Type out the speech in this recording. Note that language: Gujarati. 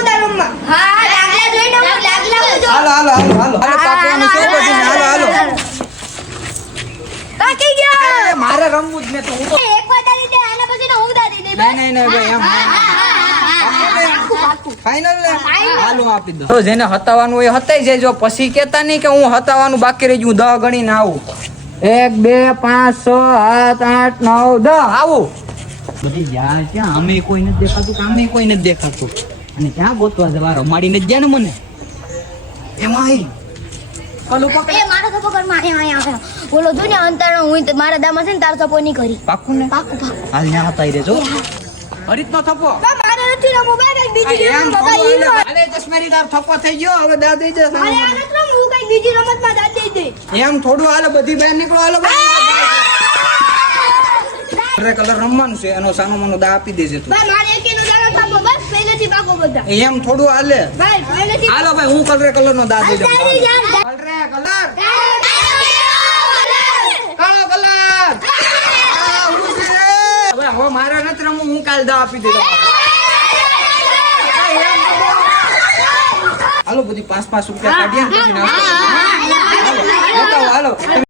બધા રમવા. હા ડાગલા જોઈને હું ડાગલા હું જો. હાલો કાકવાનું શું બધું હાલો કાકી ગયા. મારે રમવું જ ને તો હું તો એક વાર તારી દે આના પછી હું દાદી દે. નહીં ભાઈ એમ ફાઇનલ ને હાલો આપી દો. તો જેને હતાવાનું હોય હતાઈ જાય, પછી કેતા નહીં કે હું હતાવાનું બાકી રહી ગયું 10 ગણીને આવું. 1 2 5 6 7 8 9 10 આવું. બધી યાર ક્યાં અમે કોઈ નથી દેખાતું કે અમે કોઈ નથી દેખાતું, અને ક્યાં ગોતવા જવા રમાડી નથી ગયા ને મને એમાં ઓલું પકડ. એ મારો તો પકડ માં આયા બોલો જો ને અંતરનો હું મારા દામાં છે ને તાર સપો નહીં કરી. પાકું ને પાકું હાલ ન્યા હતાઈ રહેજો. હરીતનો થપ્પો મારે નથી રમવું બાય બીજી એમ રમત થોડું માં હાલે. અરે ચશ્મેરી તાર થપ્પો થઈ ગયો, હવે દા દઈ જશે. અરે આ નથી રમવું હું કઈ બીજી રમત માં દાદી દે. એમ થોડું હાલે, બધી બહાર નીકળો હાલો. કલર રમવાનું છે એનો સાનો મનો દા આપી દેજે તું. ભાઈ મારે એકેનો દાડો પાકો બસ પહેલેથી પાકો બધા. એમ થોડું હાલે. ભાઈ પહેલેથી હાલો ભાઈ હું કલર નો દા દઈ દઉં. તારી જાન. કલર હવે મારા નથી રમવું, હું કાલ દા આપી દઉં. હાલો બધી 5-5 રૂપિયા કાઢીએ ને પછી નાસ્તો કરીએ. હાલો